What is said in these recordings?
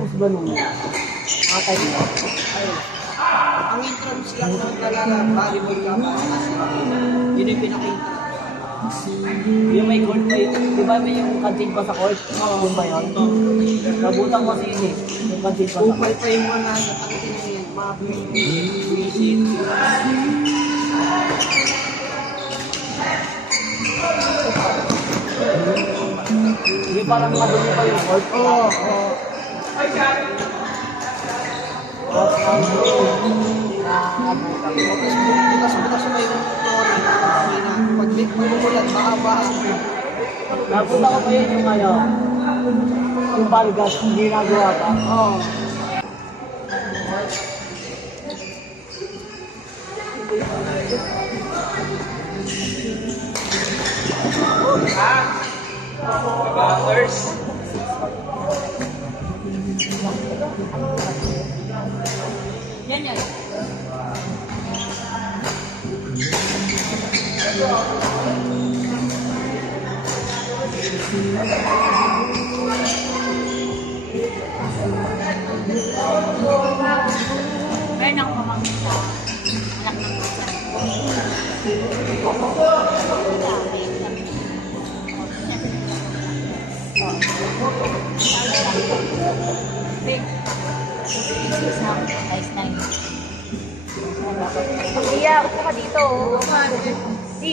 Mas ba nung mga tayo? Ang entrance lang ng volleyball campus kasi yun yung pinaka-entrance. Yung may court pa yun. Di ba may yung kantin pa sa court? Yung ba yun? Nabutan ko si Ini. Yung kantin pa sa court. Upal pa yung mga nataktin na yan. Mga visit. Hindi parang madumi pa yung court. Oo. Butas-butas pa yung flooring. Pag bumulat, baka Napunta ko pa yun yung ano, yung Vargas, hindi nagawa pa. Oo. Batters. Yan yan. Meron akong pamangkin anak ng Iya, upo ka dito. Si.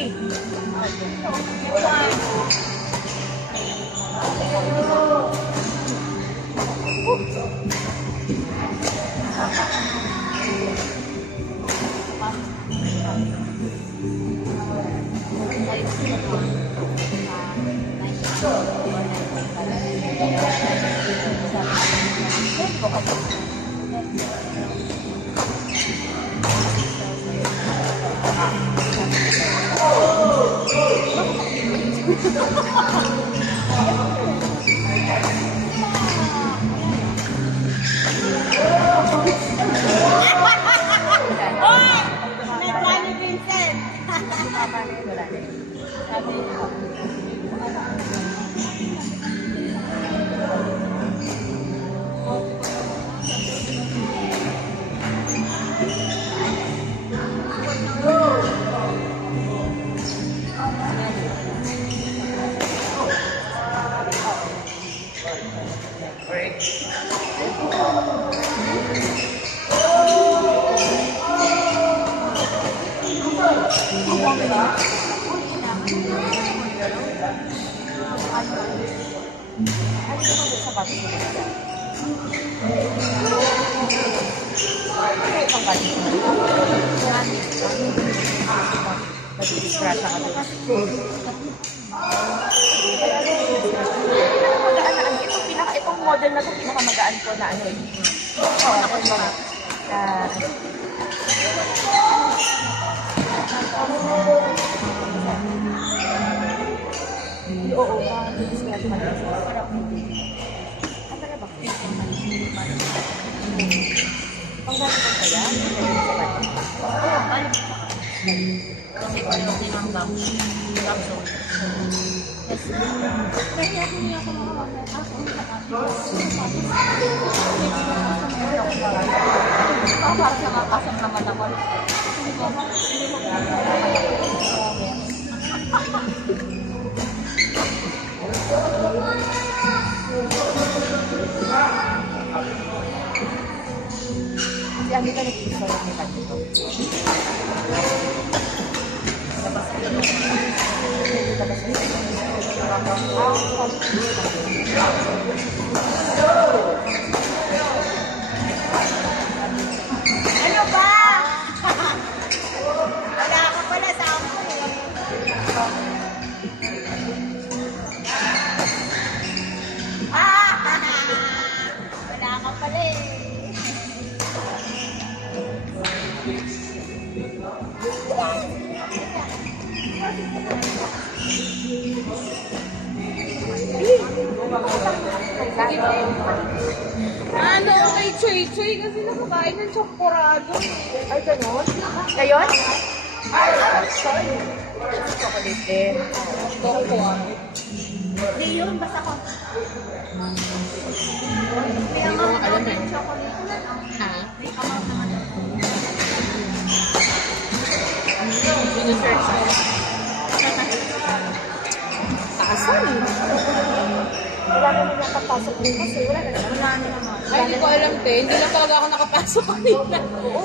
Itong model na ito, pinakamagaan ko na ano yun. Oo, Ang dito nag-iisip ni Patrick. Ano ba? Wala ka pala sa ako. Wala ka pala eh. Ano, kay Choy kasi nakakain ng chokorado. Ay, ganun? Ngayon? Ay, sorry. Chocolate din. Chokorado. Hindi yun, basta ko. Kaya Hindi ko nga alam eh. chocolate. Ha? May amount naman. Sinesearch ko. Taasan eh. Wala naman yung kapasok din kasi. Wala na naman. Wala na naman. Ay, hindi ko alam, te. Hindi lang talaga ako nakapasok kanina.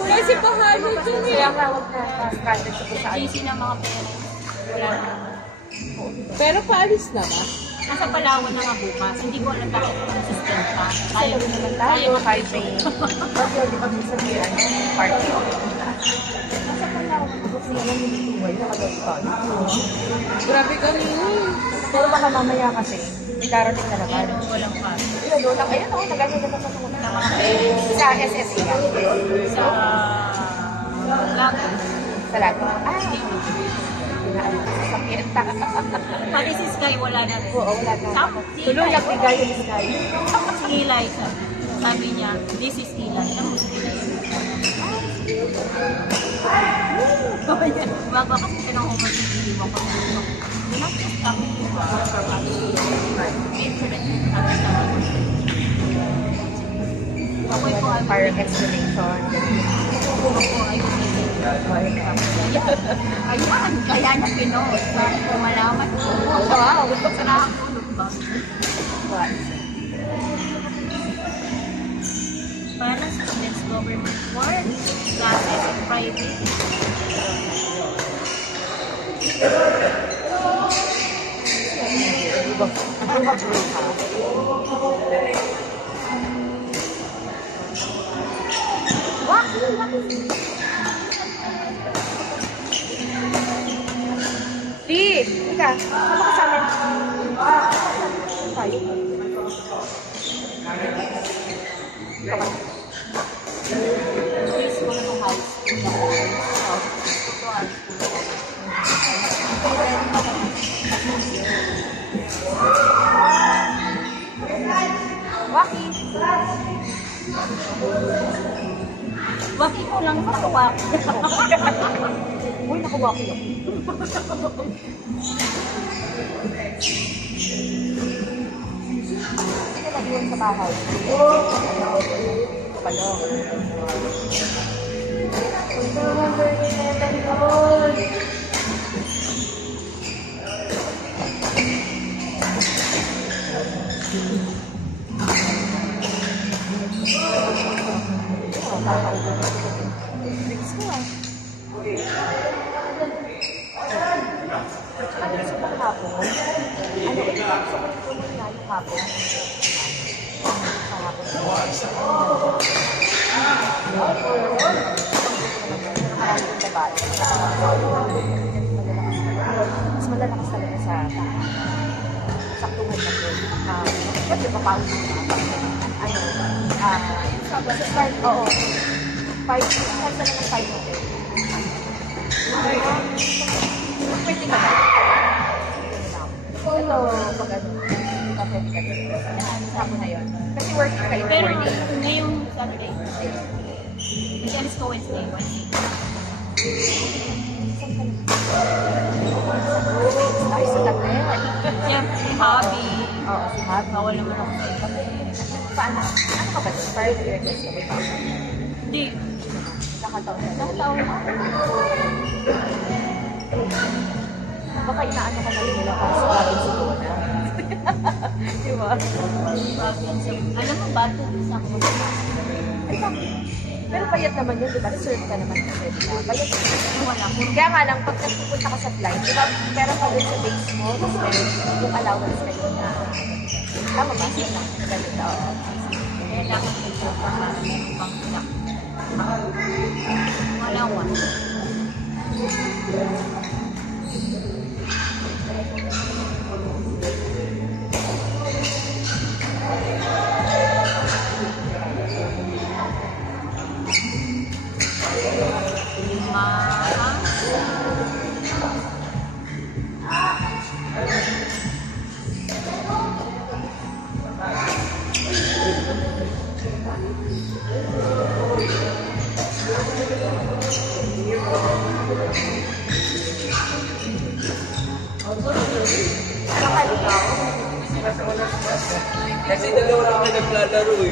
Kasi pahalo dun eh. Kaya nga, huwag na scattered sa kung saan. GC ng mga parents. Wala na. Pero paalis na ba? Nasa Palawan na nga bukas. Hindi ko alam bakit consistent pa. Tayo naman tayo, kahit may bagyo, di ba minsan may party o nasa Palawan ako kasi naman hindi tuway, nakagawin tayo. Grabe kami. Pero baka mamaya kasi, may darating na naman. Pero walang pa. Yun, no, ayun ako, nagano naman ako ng mga sa SSA yan. Sa Lago. Sa lago. Ah, sasakyan. Pati si Sky wala na rin. Oo, wala na. Tapos si Tuloy Eli. lang bigay yung Sky. Si Eli sabi niya, this is Eli. Ano si Eli? Bago kasi pinanguman si Eli. Baka not just kami for us. Internet kami sa okay po ay Parang explanation. ayan, kaya niya pinost. Kung malaman ko. Wow. Sa nakatulog ba? Para sa students government work, classes, private. Ang mag-break ha? Di, ika, sama ka sa amin. Tayo. Please go to high school. Ito high school. Waki. Waki ko lang nakawak. Uy, nakawaki ako. Sige, nag-iwan sa bahay. Palong. Next ko ah. Ano gusto mo kahapon? Ano gusto mo nga yung hapon? Kahapon. Maraming babae. Mas malalakas talaga sa saktungan na yun. Siyempre, papawin mo na. Ano? Sa start, oo. 5 start na ng 5 minutes. Pwede ka na. Ito, pag ano, pwede ka na. Sabi na yun. Kasi work kayo Pero morning. ngayong Saturday, kasi alis ko Wednesday. Ay, sa tabi. Siyempre, hobby. Oo, si Hab. Bawal naman ako sa iba. Paano? Ano ka ba? Parang request ka ba? Hindi. Nakataon na. Nakataon na. Baka inaano ka na rin nila para sa bagay sa tuna. Di ba? Alam mo ba, ito sa ako. Ay, bakit? Pero bayad naman yun, di ba? Reserve ka naman kasi, di ba? Bayad yun. Wala ko. Kaya nga lang, pag nagpupunta ka sa flight, di ba? Pero pag sa base mo, tapos meron yung allowance na yun na. Tama ba? Yun lang. Ganun daw. Kailangan ko siya para meron pang inak. Wala wa. Nakaligaw. Kasi dalawa lang kami naglalaro eh.